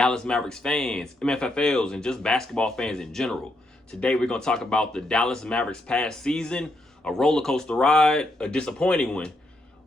Dallas Mavericks fans, MFFLs, and just basketball fans in general. Today we're going to talk about the Dallas Mavericks past season, a roller coaster ride, a disappointing one,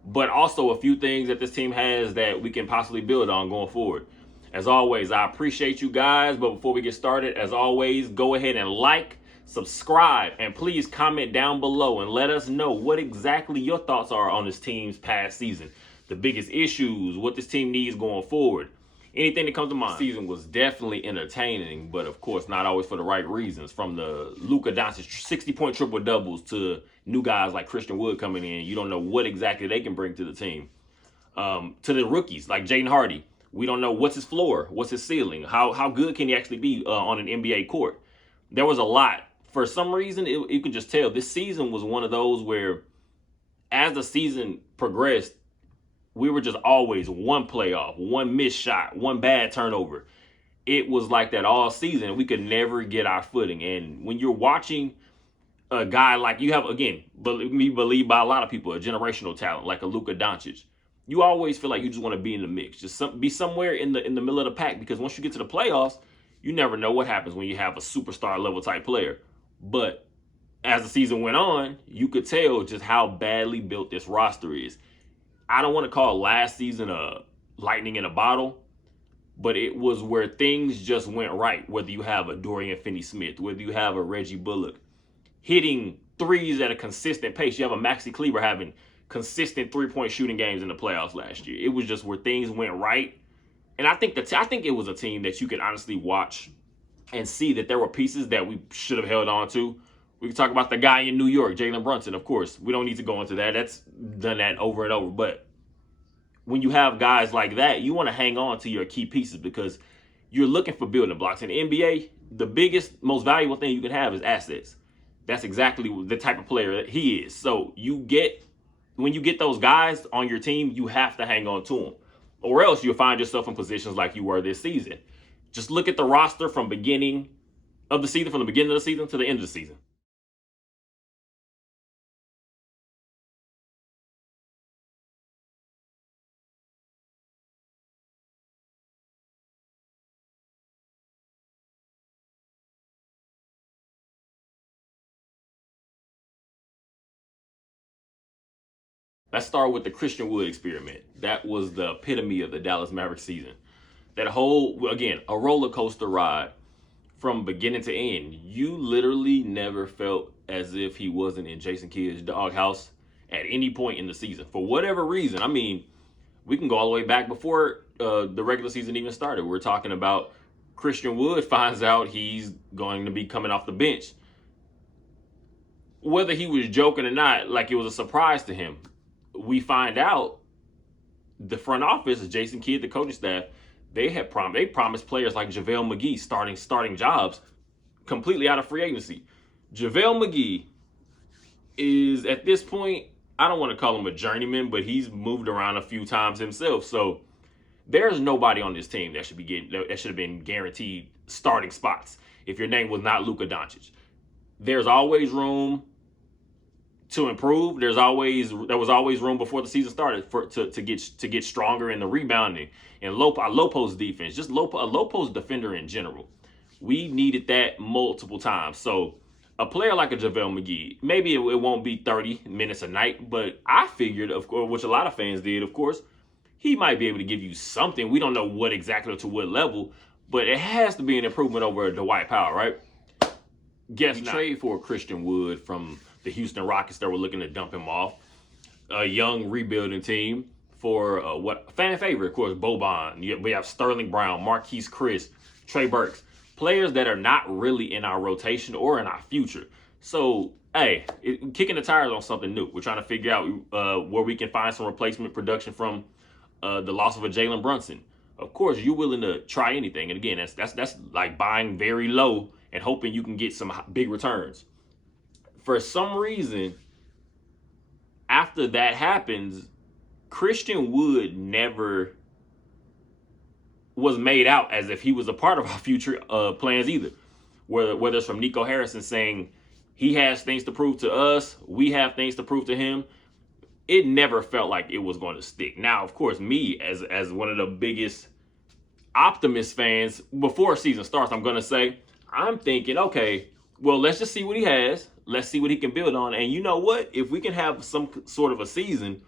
but also a few things that this team has that we can possibly build on going forward. As always, I appreciate you guys, but before we get started, as always, go ahead and like, subscribe, and please comment down below and let us know what exactly your thoughts are on this team's past season. The biggest issues, what this team needs going forward. Anything that comes to mind. The season was definitely entertaining, but of course not always for the right reasons. From the Luka Doncic 60-point triple-doubles to new guys like Christian Wood coming in. You don't know what exactly they can bring to the team. To the rookies like Jaden Hardy. We don't know what's his floor, what's his ceiling, how good can he actually be on an NBA court. There was a lot. For some reason, you can just tell this season was one of those where as the season progressed, we were just always one playoff, one missed shot, one bad turnover. It was like that all season. We could never get our footing. And when you're watching a guy like you have, again, believed by a lot of people, a generational talent like a Luka Doncic, you always feel like you just want to be in the mix, just be somewhere in the middle of the pack, because once you get to the playoffs, you never know what happens when you have a superstar level type player. But as the season went on, you could tell just how badly built this roster is. I don't want to call last season a lightning in a bottle, but it was where things just went right. Whether you have a Dorian Finney-Smith, whether you have a Reggie Bullock hitting threes at a consistent pace, you have a Maxi Kleber having consistent three-point shooting games in the playoffs last year. It was just where things went right. And I think it was a team that you could honestly watch and see that there were pieces that we should have held on to. We can talk about the guy in New York, Jalen Brunson, of course. We don't need to go into that. That's done that over and over. But when you have guys like that, you want to hang on to your key pieces because you're looking for building blocks. In the NBA, the biggest, most valuable thing you can have is assets. That's exactly the type of player that he is. So when you get those guys on your team, you have to hang on to them. Or else you'll find yourself in positions like you were this season. Just look at the roster from the beginning of the season to the end of the season. Let's start with the Christian Wood experiment. That was the epitome of the Dallas Mavericks season. That whole, again, a roller coaster ride from beginning to end. You literally never felt as if he wasn't in Jason Kidd's doghouse at any point in the season. For whatever reason. I mean, we can go all the way back before the regular season even started. We're talking about Christian Wood finds out he's going to be coming off the bench. Whether he was joking or not, like it was a surprise to him. We find out the front office, Jason Kidd, the coaching staff, they promised players like JaVale McGee starting jobs completely out of free agency. JaVale McGee is, at this point, I don't want to call him a journeyman, but he's moved around a few times himself. So there's nobody on this team that should have been guaranteed starting spots if your name was not Luka Doncic. There's always room to improve. There was always room before the season started to get stronger in the rebounding and low post defense, just a low post defender in general. We needed that multiple times. So a player like a JaVale McGee, maybe it won't be 30 minutes a night, but I figured, of course, which a lot of fans did, of course, he might be able to give you something. We don't know what exactly to what level, but it has to be an improvement over Dwight Powell, right? Guess not. Trade for Christian Wood from the Houston Rockets that were looking to dump him off. A young rebuilding team for what fan favorite, of course, Boban. We have Sterling Brown, Marquise Chris, Trey Burks. Players that are not really in our rotation or in our future. So, hey, kicking the tires on something new. We're trying to figure out where we can find some replacement production from the loss of a Jalen Brunson. Of course, you're willing to try anything. And again, that's like buying very low and hoping you can get some big returns. For some reason, after that happens, Christian Wood never was made out as if he was a part of our future plans either. Whether it's from Nico Harrison saying he has things to prove to us, we have things to prove to him, it never felt like it was going to stick. Now, of course, me as one of the biggest optimist fans, before season starts, I'm thinking, okay, well, let's just see what he has. Let's see what he can build on. And you know what? If we can have some sort of a season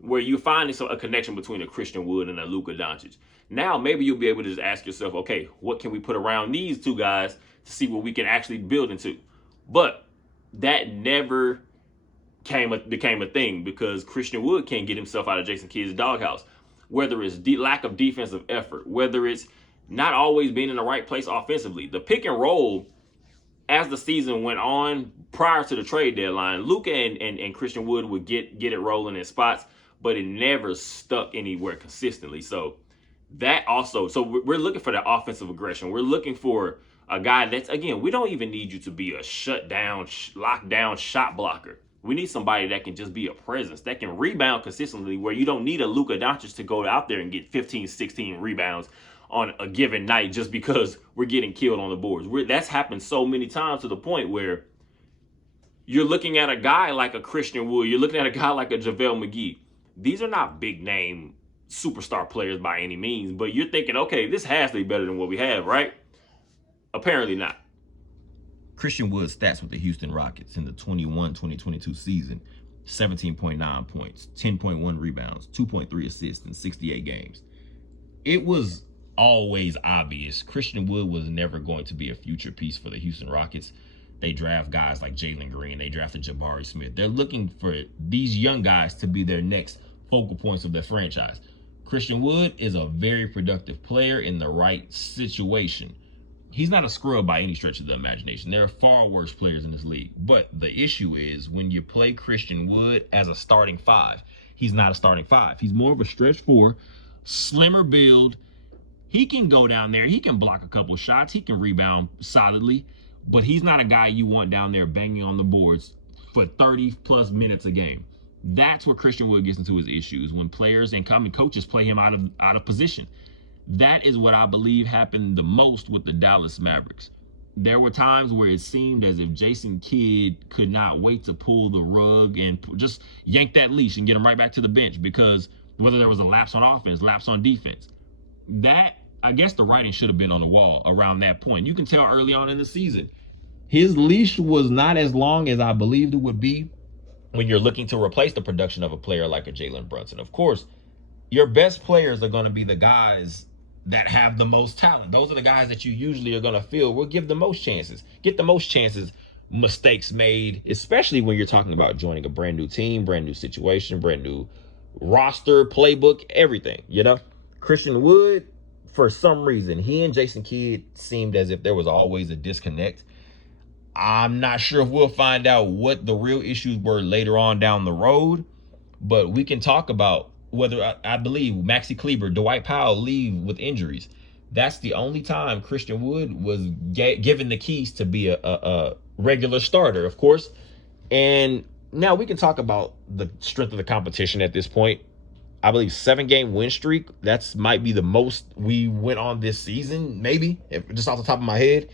where you're finding a connection between a Christian Wood and a Luka Doncic, now maybe you'll be able to just ask yourself, okay, what can we put around these two guys to see what we can actually build into? But that never became a thing because Christian Wood can't get himself out of Jason Kidd's doghouse. Whether it's lack of defensive effort, whether it's not always being in the right place offensively. The pick and roll, as the season went on, prior to the trade deadline, Luka and Christian Wood would get it rolling in spots, but it never stuck anywhere consistently. So that also, so we're looking for the offensive aggression. We're looking for a guy that's, again, we don't even need you to be a shutdown, lockdown shot blocker. We need somebody that can just be a presence, that can rebound consistently, where you don't need a Luka Doncic to go out there and get 15, 16 rebounds on a given night just because we're getting killed on the boards. That's happened so many times to the point where you're looking at a guy like a Christian Wood, you're looking at a guy like a JaVale McGee. These are not big name superstar players by any means, but you're thinking, okay, this has to be better than what we have, right? Apparently not. Christian Wood's stats with the Houston Rockets in the 2021-2022 season: 17.9 points, 10.1 rebounds, 2.3 assists in 68 games. It was always obvious Christian Wood was never going to be a future piece for the Houston Rockets. They draft guys like Jalen Green. They drafted Jabari Smith. They're looking for these young guys to be their next focal points of their franchise. Christian Wood is a very productive player in the right situation. He's not a scrub by any stretch of the imagination. There are far worse players in this league. But the issue is when you play Christian Wood as a starting five, he's not a starting five. He's more of a stretch four, slimmer build. He can go down there. He can block a couple of shots. He can rebound solidly. But he's not a guy you want down there banging on the boards for 30 plus minutes a game. That's where Christian Wood gets into his issues, when players and coaches play him out of position. That is what I believe happened the most with the Dallas Mavericks. There were times where it seemed as if Jason Kidd could not wait to pull the rug and just yank that leash and get him right back to the bench, because whether there was a lapse on offense, lapse on defense, that, I guess the writing should have been on the wall around that point. You can tell early on in the season, his leash was not as long as I believed it would be when you're looking to replace the production of a player like a Jalen Brunson. Of course, your best players are going to be the guys that have the most talent. Those are the guys that you usually are going to feel will give the most chances, get the most chances, mistakes made, especially when you're talking about joining a brand new team, brand new situation, brand new roster, playbook, everything, you know? Christian Wood, for some reason, he and Jason Kidd seemed as if there was always a disconnect. I'm not sure if we'll find out what the real issues were later on down the road, but we can talk about whether I believe Maxi Kleber, Dwight Powell leave with injuries. That's the only time Christian Wood was given the keys to be a regular starter, of course. And now we can talk about the strength of the competition at this point. I believe 7-game win streak. That's might be the most we went on this season, maybe, just off the top of my head.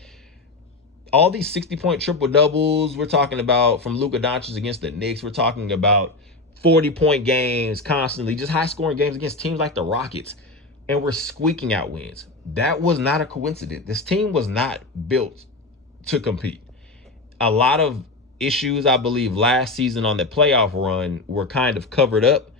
All these 60-point triple doubles we're talking about from Luka Doncic against the Knicks. We're talking about 40-point games constantly, just high-scoring games against teams like the Rockets, and we're squeaking out wins. That was not a coincidence. This team was not built to compete. A lot of issues, I believe, last season on the playoff run were kind of covered up,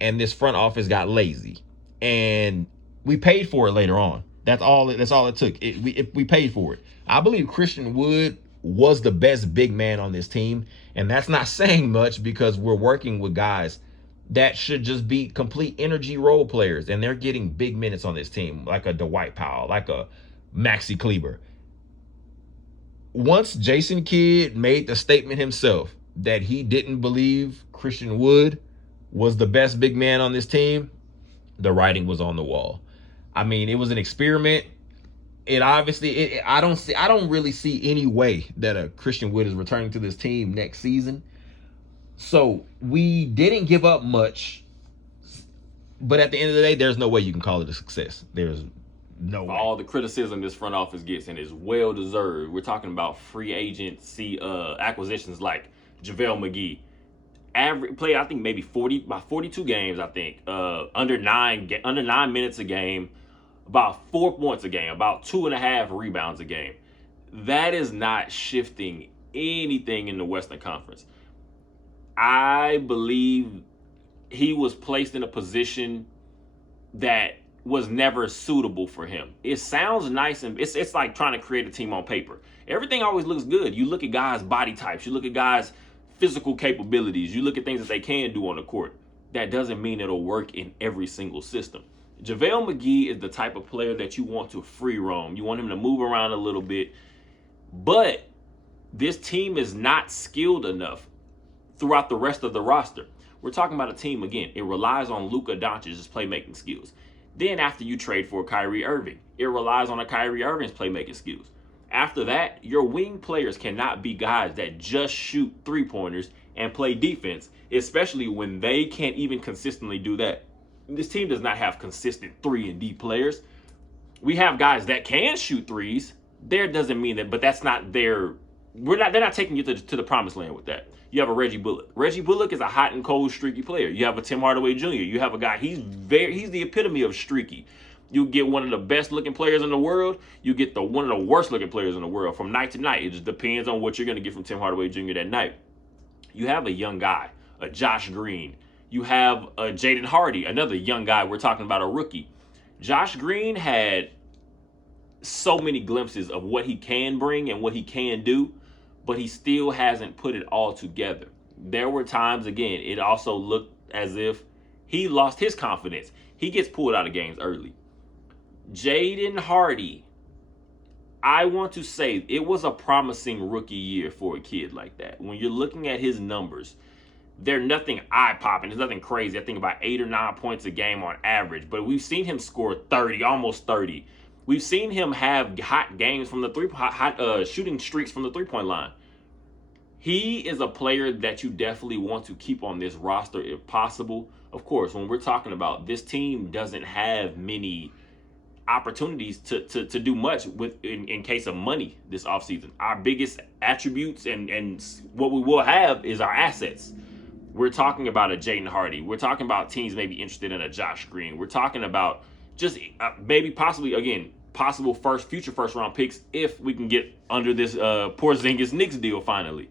and this front office got lazy, and we paid for it later on. That's all it took. We paid for it. I believe Christian Wood was the best big man on this team, and that's not saying much because we're working with guys that should just be complete energy role players, and they're getting big minutes on this team, like a Dwight Powell, like a Maxi Kleber. Once Jason Kidd made the statement himself that he didn't believe Christian Wood was the best big man on this team, the writing was on the wall. I mean, it was an experiment. I don't really see any way that a Christian Wood is returning to this team next season. So we didn't give up much, but at the end of the day, there's no way you can call it a success. There's no way. All the criticism this front office gets, and is well deserved. We're talking about free agency acquisitions like JaVale McGee. Average play, I think maybe 42 games. I think under 9 minutes a game. about 4 points a game, about 2.5 rebounds a game. That is not shifting anything in the Western Conference. I believe he was placed in a position that was never suitable for him. It sounds nice, and it's like trying to create a team on paper. Everything always looks good. You look at guys' body types, you look at guys' physical capabilities, you look at things that they can do on the court. That doesn't mean it'll work in every single system. JaVale McGee is the type of player that you want to free roam. You want him to move around a little bit. But this team is not skilled enough throughout the rest of the roster. We're talking about a team, again, it relies on Luka Doncic's playmaking skills. Then after you trade for Kyrie Irving, it relies on a Kyrie Irving's playmaking skills. After that, your wing players cannot be guys that just shoot three-pointers and play defense, especially when they can't even consistently do that. This team does not have consistent 3-and-D players. We have guys that can shoot threes. There doesn't mean that, but that's not their. They're not taking you to the promised land with that. You have a Reggie Bullock. Reggie Bullock is a hot and cold, streaky player. You have a Tim Hardaway Jr. You have a guy. He's the epitome of streaky. You get one of the best looking players in the world. You get one of the worst looking players in the world from night to night. It just depends on what you're going to get from Tim Hardaway Jr. that night. You have a young guy, a Josh Green. You have a Jaden Hardy, another young guy. We're talking about a rookie. Josh Green had so many glimpses of what he can bring and what he can do, but he still hasn't put it all together. There were times, again, it also looked as if he lost his confidence. He gets pulled out of games early. Jaden Hardy, I want to say it was a promising rookie year for a kid like that. When you're looking at his numbers, they're nothing eye-popping. There's nothing crazy. I think about 8 or 9 points a game on average, but we've seen him score 30, almost 30. We've seen him have hot games from the shooting streaks from the three-point line. He is a player that you definitely want to keep on this roster if possible. Of course, when we're talking about this team doesn't have many opportunities to do much in case of money this offseason. Our biggest attributes and what we will have is our assets. We're talking about a Jaden Hardy. We're talking about teams maybe interested in a Josh Green. We're talking about just maybe possibly, again, possible future first round picks if we can get under this Porzingis Knicks deal finally.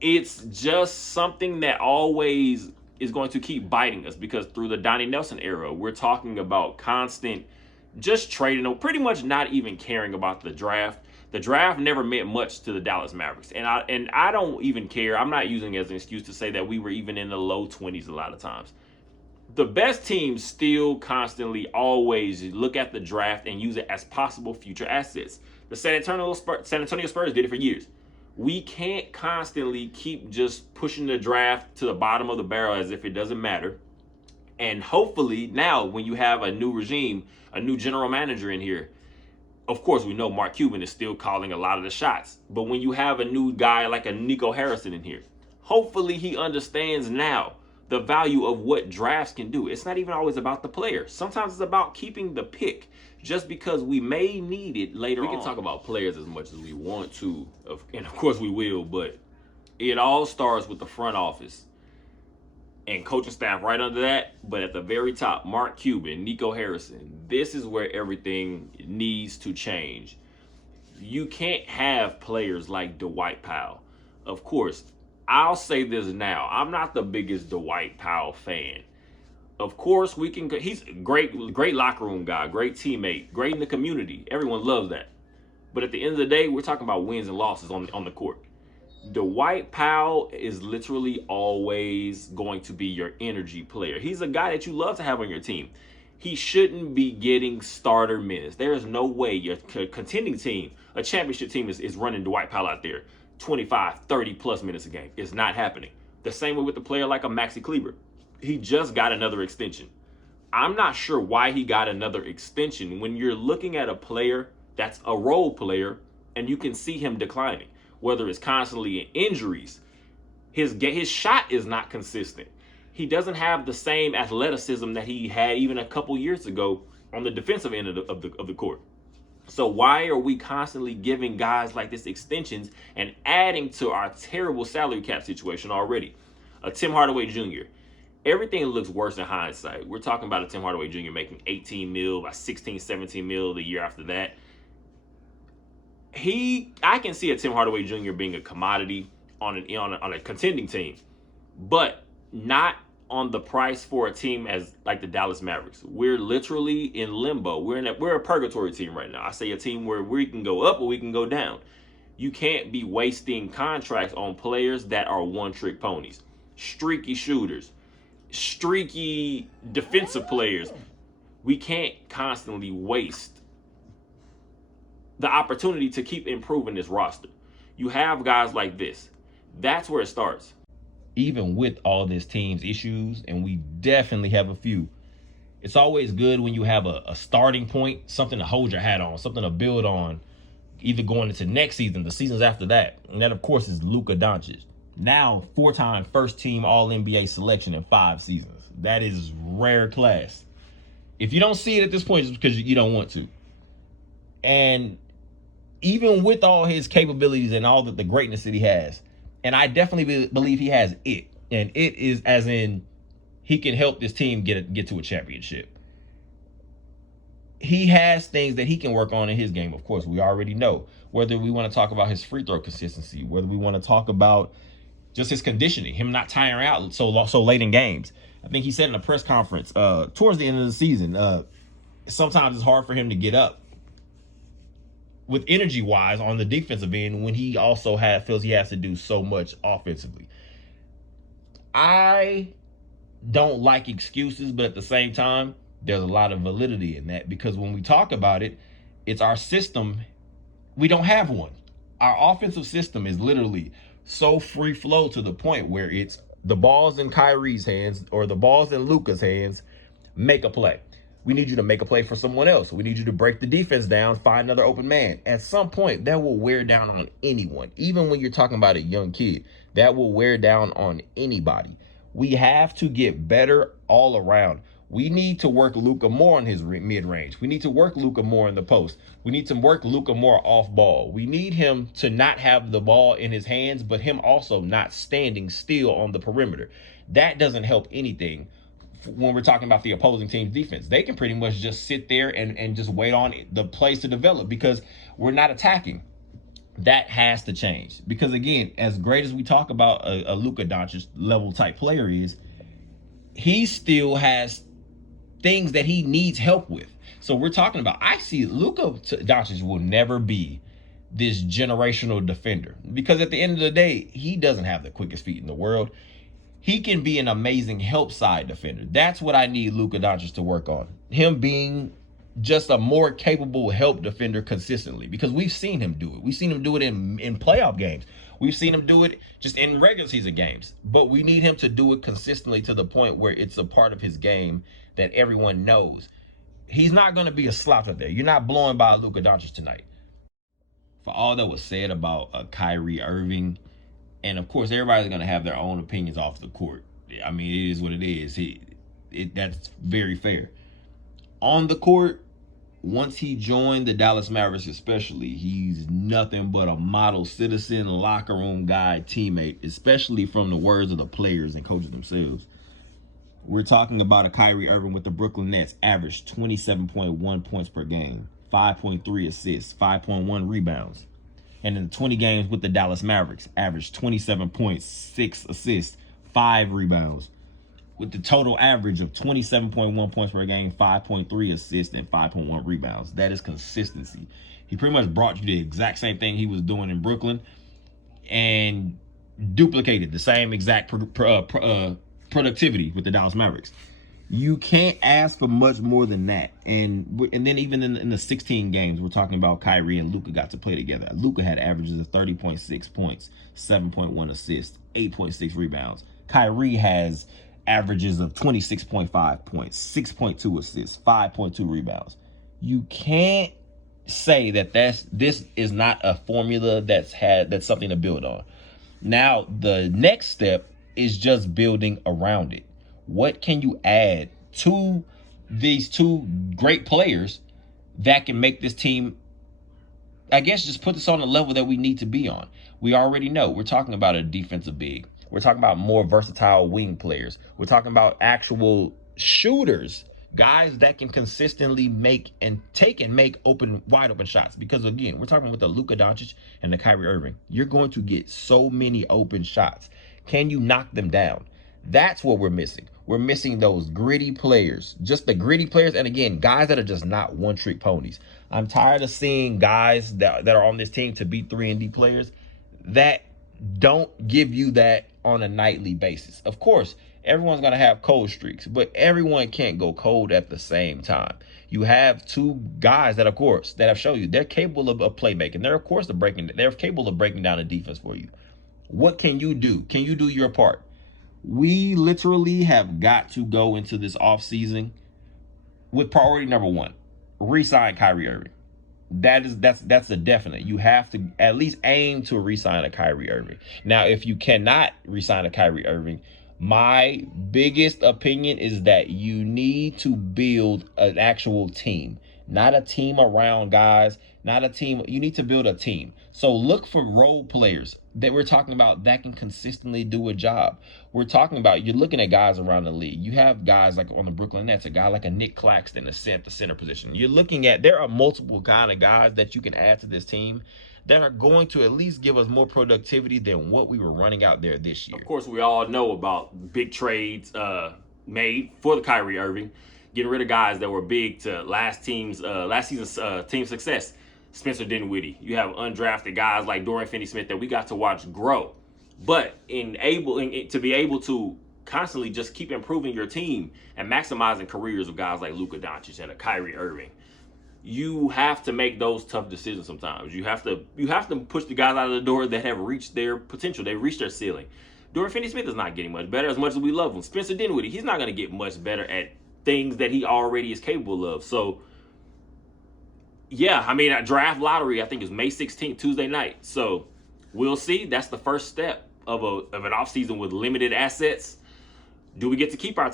It's just something that always is going to keep biting us because through the Donnie Nelson era, we're talking about constant just trading, pretty much not even caring about the draft. The draft never meant much to the Dallas Mavericks. And I don't even care. I'm not using it as an excuse to say that we were even in the low 20s a lot of times. The best teams still constantly always look at the draft and use it as possible future assets. The San Antonio Spurs did it for years. We can't constantly keep just pushing the draft to the bottom of the barrel as if it doesn't matter. And hopefully now when you have a new regime, a new general manager in here, of course we know Mark Cuban is still calling a lot of the shots. But when you have a new guy like a Nico Harrison in here, hopefully he understands now the value of what drafts can do. It's not even always about the player. Sometimes it's about keeping the pick just because we may need it later on. We can talk about players as much as we want to, and of course we will, but it all starts with the front office and coaching staff right under that. But at the very top, Mark Cuban, Nico Harrison, this is where everything needs to change. You can't have players like Dwight Powell. Of course, I'll say this now. I'm not the biggest Dwight Powell fan. Of course, he's a great locker room guy, great teammate, great in the community. Everyone loves that. But at the end of the day, we're talking about wins and losses on the court. Dwight Powell is literally always going to be your energy player. He's a guy that you love to have on your team. He shouldn't be getting starter minutes. There is no way your contending team, a championship team, is running Dwight Powell out there 25, 30 plus minutes a game. It's not happening. The same way with a player like a Maxi Kleber. He just got another extension. I'm not sure why he got another extension when you're looking at a player that's a role player and you can see him declining, whether it's constantly in injuries. His shot is not consistent. He doesn't have the same athleticism that he had even a couple years ago on the defensive end of the court. So why are we constantly giving guys like this extensions and adding to our terrible salary cap situation already? Tim Hardaway Jr. everything looks worse in hindsight. We're talking about a Tim Hardaway Jr. making 18 mil, by 16, 17 mil the year after that. I can see a Tim Hardaway Jr. being a commodity on a contending team, but not on the price for a team as like the Dallas Mavericks. We're literally in limbo. We're a purgatory team right now. I say a team where we can go up or we can go down. You can't be wasting contracts on players that are one-trick ponies, streaky shooters, streaky defensive players. We can't constantly waste the opportunity to keep improving this roster. You have guys like this. That's where it starts. Even with all this team's issues, and we definitely have a few, it's always good when you have a starting point, something to hold your hat on, something to build on, either going into next season, the seasons after that. And that, of course, is Luka Doncic. Now, 4-time first-team All-NBA selection in 5 seasons. That is rare class. If you don't see it at this point, it's because you don't want to. And even with all his capabilities and all the greatness that he has, and I definitely believe he has it, and it is as in he can help this team get to a championship. He has things that he can work on in his game. Of course, we already know, whether we want to talk about his free throw consistency, whether we want to talk about just his conditioning, him not tiring out so late in games. I think he said in a press conference towards the end of the season, sometimes it's hard for him to get up with energy wise on the defensive end when he also feels he has to do so much offensively. I don't like excuses, but at the same time, there's a lot of validity in that, because when we talk about it, it's our system. We don't have one. Our offensive system is literally so free flow to the point where it's the ball's in Kyrie's hands or the ball's in Luka's hands. Make a play. We need you to make a play for someone else. We need you to break the defense down, find another open man. At some point, that will wear down on anyone. Even when you're talking about a young kid, that will wear down on anybody. We have to get better all around. We need to work Luka more on his mid-range. We need to work Luka more in the post. We need to work Luka more off ball. We need him to not have the ball in his hands, but him also not standing still on the perimeter. That doesn't help anything when we're talking about the opposing team's defense. They can pretty much just sit there and just wait on the plays to develop because we're not attacking. That has to change, because again, as great as we talk about a Luka Doncic level type player is, he still has things that he needs help with. So we're talking about, I see Luka Doncic will never be this generational defender, because at the end of the day, he doesn't have the quickest feet in the world. He can be an amazing help side defender. That's what I need Luka Doncic to work on. Him being just a more capable help defender consistently, because we've seen him do it. We've seen him do it in playoff games. We've seen him do it just in regular season games. But we need him to do it consistently to the point where it's a part of his game that everyone knows. He's not going to be a slouch out there. You're not blowing by Luka Doncic tonight. For all that was said about Kyrie Irving, and of course, everybody's going to have their own opinions off the court. I mean, it is what it is. That's very fair. On the court, once he joined the Dallas Mavericks especially, he's nothing but a model citizen, locker room guy, teammate, especially from the words of the players and coaches themselves. We're talking about a Kyrie Irving with the Brooklyn Nets averaged 27.1 points per game, 5.3 assists, 5.1 rebounds. And in the 20 games with the Dallas Mavericks, averaged 27 points, 6 assists, 5 rebounds, with the total average of 27.1 points per game, 5.3 assists, and 5.1 rebounds. That is consistency. He pretty much brought you the exact same thing he was doing in Brooklyn and duplicated the same exact productivity with the Dallas Mavericks. You can't ask for much more than that. And then even in the 16 games, we're talking about Kyrie and Luka got to play together. Luka had averages of 30.6 points, 7.1 assists, 8.6 rebounds. Kyrie has averages of 26.5 points, 6.2 assists, 5.2 rebounds. You can't say that this is not a formula that's something to build on. Now, the next step is just building around it. What can you add to these two great players that can make this team, I guess, just put this on the level that we need to be on? We already know we're talking about a defensive big. We're talking about more versatile wing players. We're talking about actual shooters, guys that can consistently make and make wide open shots. Because again, we're talking with the Luka Doncic and the Kyrie Irving. You're going to get so many open shots. Can you knock them down? That's what we're missing. We're missing those gritty players, just the gritty players. And again, guys that are just not one trick ponies. I'm tired of seeing guys that are on this team to be 3-and-D players that don't give you that on a nightly basis. Of course, everyone's going to have cold streaks, but everyone can't go cold at the same time. You have two guys that, of course, that have shown you they're capable of playmaking. They're capable of breaking down a defense for you. What can you do? Can you do your part? We literally have got to go into this offseason with priority number one, re-sign Kyrie Irving. That's a definite. You have to at least aim to re-sign a Kyrie Irving. Now, if you cannot re-sign a Kyrie Irving, my biggest opinion is that you need to build an actual team, not a team around guys, not a team. You need to build a team. So look for role players that we're talking about that can consistently do a job. We're talking about, you're looking at guys around the league. You have guys like on the Brooklyn Nets, a guy like a Nick Claxton, the center position. You're looking at, there are multiple kind of guys that you can add to this team that are going to at least give us more productivity than what we were running out there this year. Of course, we all know about big trades made for the Kyrie Irving, getting rid of guys that were big to last season's team success. Spencer Dinwiddie. You have undrafted guys like Dorian Finney-Smith that we got to watch grow. But to be able to constantly just keep improving your team and maximizing careers of guys like Luka Doncic and a Kyrie Irving, you have to make those tough decisions sometimes. You have to push the guys out of the door that have reached their potential. They've reached their ceiling. Dorian Finney-Smith is not getting much better as much as we love him. Spencer Dinwiddie, he's not going to get much better at things that he already is capable of. So, yeah, I mean, a draft lottery, I think, is May 16th, Tuesday night. So we'll see. That's the first step of an offseason with limited assets. Do we get to keep our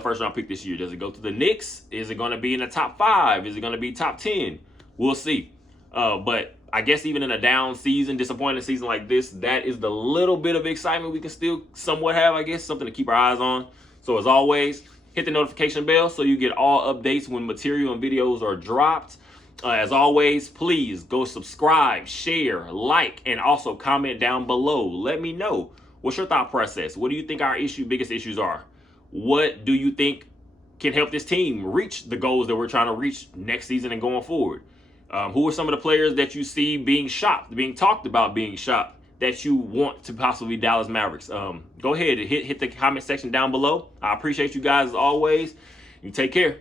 first round pick this year? Does it go to the Knicks? Is it going to be in the top 5? Is it going to be top 10? We'll see. But I guess even in a down season, disappointing season like this, that is the little bit of excitement we can still somewhat have, I guess, something to keep our eyes on. So as always, hit the notification bell so you get all updates when material and videos are dropped. As always, please go subscribe, share, like, and also comment down below. Let me know. What's your thought process? What do you think our biggest issues are? What do you think can help this team reach the goals that we're trying to reach next season and going forward? Who are some of the players that you see being talked about being shopped, that you want to possibly be Dallas Mavericks? Go ahead and hit the comment section down below. I appreciate you guys as always. You take care.